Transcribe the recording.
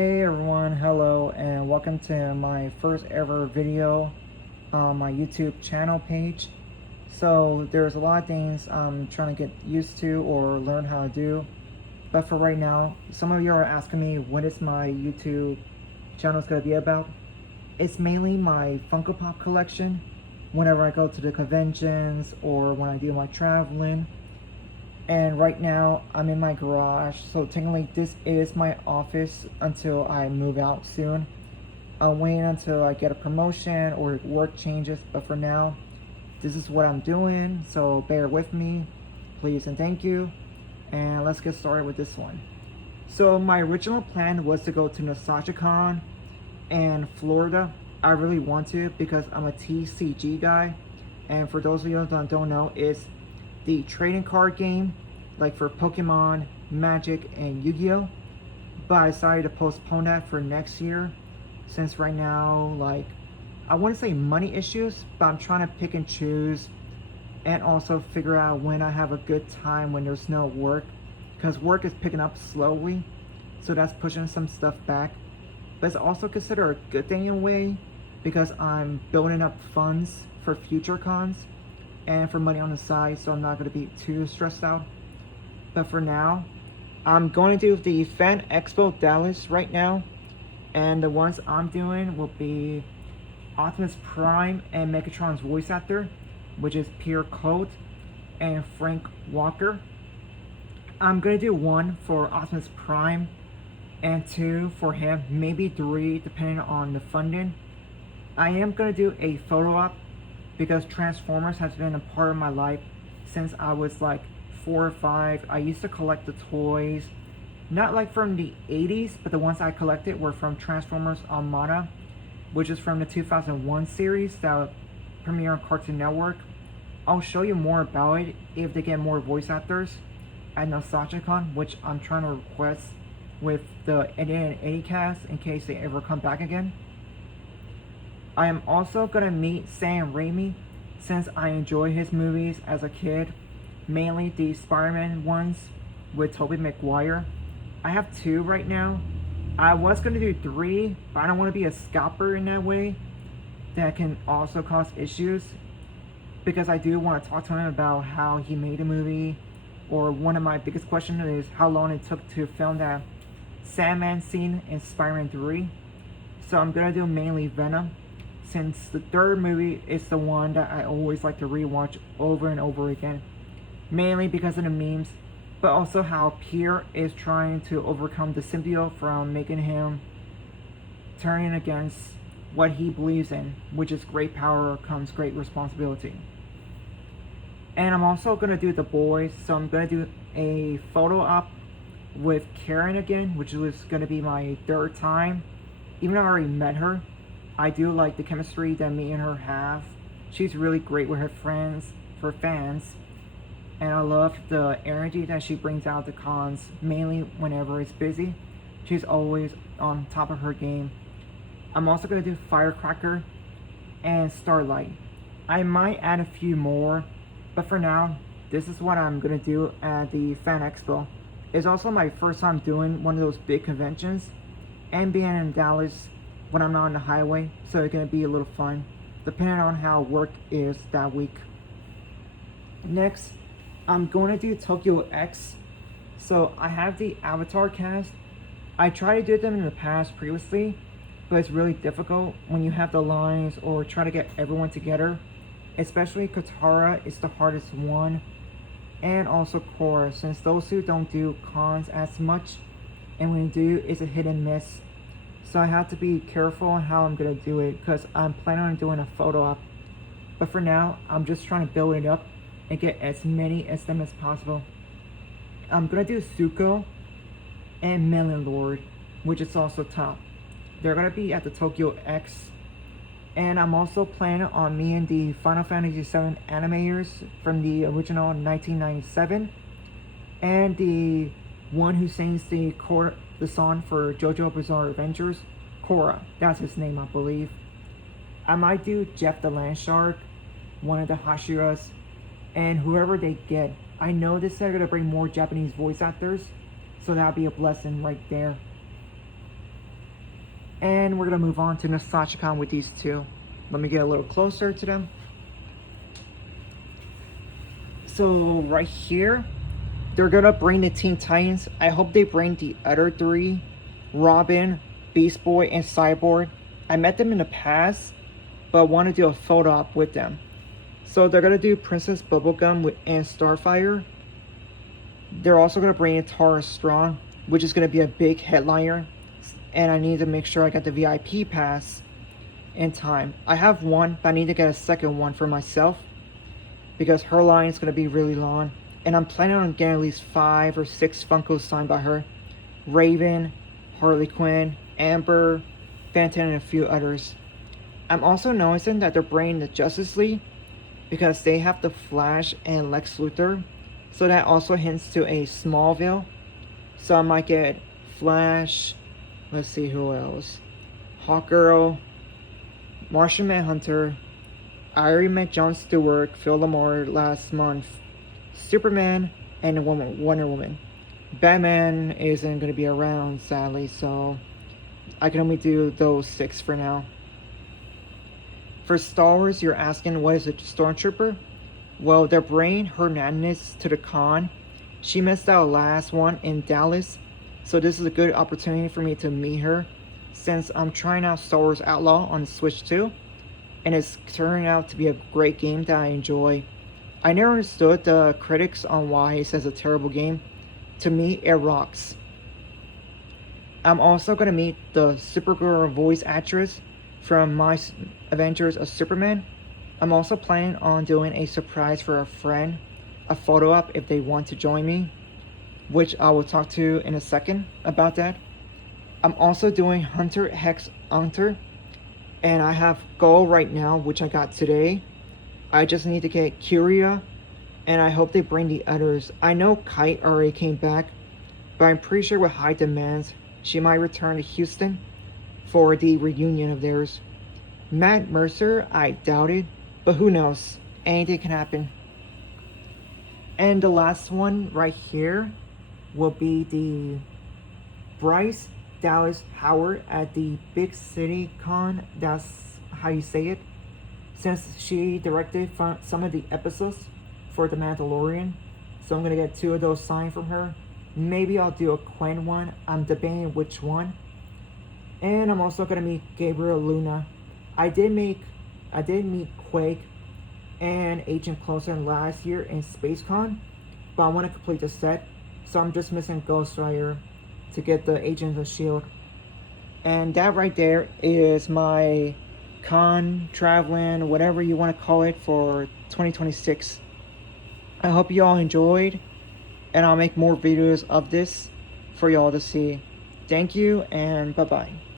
Hey everyone, hello and welcome to my first ever video on my YouTube channel page. So there's a lot of things I'm trying to get used to or learn how to do. But for right now, some of you are asking me what is my YouTube channel is going to be about. It's mainly my Funko Pop collection whenever I go to the conventions or when I do my traveling. And right now I'm in my garage, so technically this is my office until I move out soon. I'll wait until I get a promotion or work changes, but for now this is what I'm doing, so bear with me please and thank you. And let's get started with this one. So my original plan was to go to NossachaCon in Florida. I really want to because I'm a TCG guy, and for those of you that don't know, it's the trading card game like for Pokemon, Magic, and Yu-Gi-Oh! But I decided to postpone that for next year since right now, like, I wouldn't say money issues, but I'm trying to pick and choose and also figure out when I have a good time when there's no work, because work is picking up slowly, so that's pushing some stuff back. But it's also considered a good thing in a way because I'm building up funds for future cons and for money on the side, so I'm not going to be too stressed out. But for now, I'm going to do the Fan Expo Dallas right now, and the ones I'm doing will be Optimus Prime and Megatron's voice actor, which is Pierre Cote and Frank Walker. I'm going to do one for Optimus Prime and two for him, maybe three depending on the funding. I am going to do a photo op because Transformers has been a part of my life since I was like 4 or 5. I used to collect the toys, not like from the 80s, but the ones I collected were from Transformers Armada, which is from the 2001 series that premiered on Cartoon Network. I'll show you more about it if they get more voice actors at NossachaCon, which I'm trying to request with the 80 cast in case they ever come back again. I am also going to meet Sam Raimi since I enjoy his movies as a kid, mainly the Spider-Man ones with Tobey Maguire. I have 2 right now. I was going to do 3, but I don't want to be a scalper in that way. That can also cause issues because I do want to talk to him about how he made a movie, or one of my biggest questions is how long it took to film that Sandman scene in Spider-Man 3. So I'm going to do mainly Venom, since the 3rd movie is the one that I always like to rewatch over and over again, mainly because of the memes, but also how Pierre is trying to overcome the symbiote from making him turning against what he believes in, which is great power comes great responsibility. And I'm also going to do The Boys, so I'm going to do a photo op with Karen again, which was going to be my 3rd time. Even though I already met her, I do like the chemistry that me and her have. She's really great with her friends, for fans, and I love the energy that she brings out the cons, mainly whenever it's busy. She's always on top of her game. I'm also going to do Firecracker and Starlight. I might add a few more, but for now, this is what I'm going to do at the Fan Expo. It's also my first time doing one of those big conventions and being in Dallas when I'm not on the highway, so it's going to be a little fun depending on how work is that week. Next, I'm going to do Tokyo X. So I have the Avatar cast. I tried to do them in the past previously, but it's really difficult when you have the lines or try to get everyone together. Especially Katara is the hardest one, and also Korra, since those two don't do cons as much, and when you do, it's a hit and miss. So I have to be careful on how I'm going to do it because I'm planning on doing a photo op. But for now, I'm just trying to build it up and get as many as them as possible. I'm going to do Zuko and Melon Lord, which is also top. They're going to be at the Tokyo X. And I'm also planning on me and the Final Fantasy VII animators from the original 1997. And the one who sings the song for JoJo Bizarre Adventures, Korra, that's his name I believe. I might do Jeff the Land Shark, one of the Hashiras, and whoever they get. I know this is going to bring more Japanese voice actors, so that'll be a blessing right there. And we're gonna move on to Nostalgicon with these two. Let me get a little closer to them. So right here, they're gonna bring the Teen Titans. I hope they bring the other three, Robin, Beast Boy, and Cyborg. I met them in the past, but I want to do a photo op with them. So they're gonna do Princess Bubblegum and Starfire. They're also gonna bring in Tara Strong, which is gonna be a big headliner. And I need to make sure I got the VIP pass in time. I have one, but I need to get a second one for myself because her line is gonna be really long. And I'm planning on getting at least 5 or 6 Funkos signed by her. Raven, Harley Quinn, Amber, Phantom, and a few others. I'm also noticing that they're bringing the Justice League because they have the Flash and Lex Luthor. So that also hints to a Smallville. So I might get Flash, let's see who else. Hawkgirl, Martian Manhunter, I already met Jon Stewart, Phil Lamar last month, Superman, and Wonder Woman. Batman isn't going to be around, sadly, so I can only do those 6 for now. For Star Wars, you're asking what is a Stormtrooper? Well, they're bringing Hernandez to the con. She missed out last one in Dallas, so this is a good opportunity for me to meet her since I'm trying out Star Wars Outlaw on Switch 2, and it's turning out to be a great game that I enjoy. I never understood the critics on why it says a terrible game. To me, it rocks. I'm also going to meet the Supergirl voice actress from My Adventures of Superman. I'm also planning on doing a surprise for a friend, a photo op if they want to join me, which I will talk to in a second about that. I'm also doing Hunter x Hunter, and I have Gold right now, which I got today. I just need to get Curia, and I hope they bring the others. I know Kite already came back, but I'm pretty sure with high demands, she might return to Houston for the reunion of theirs. Matt Mercer, I doubt it, but who knows? Anything can happen. And the last one right here will be the Bryce Dallas Howard at the Big City Con. That's how you say it. Since she directed some of the episodes for The Mandalorian. So I'm going to get 2 of those signed from her. Maybe I'll do a Quinn one. I'm debating which one. And I'm also going to meet Gabriel Luna. I did meet Quake and Agent Coulson last year in SpaceCon, but I want to complete the set, so I'm just missing Ghost Rider to get the Agents of S.H.I.E.L.D. And that right there is my con, traveling, whatever you want to call it, for 2026. I hope you all enjoyed, and I'll make more videos of this for y'all to see. Thank you, and bye-bye.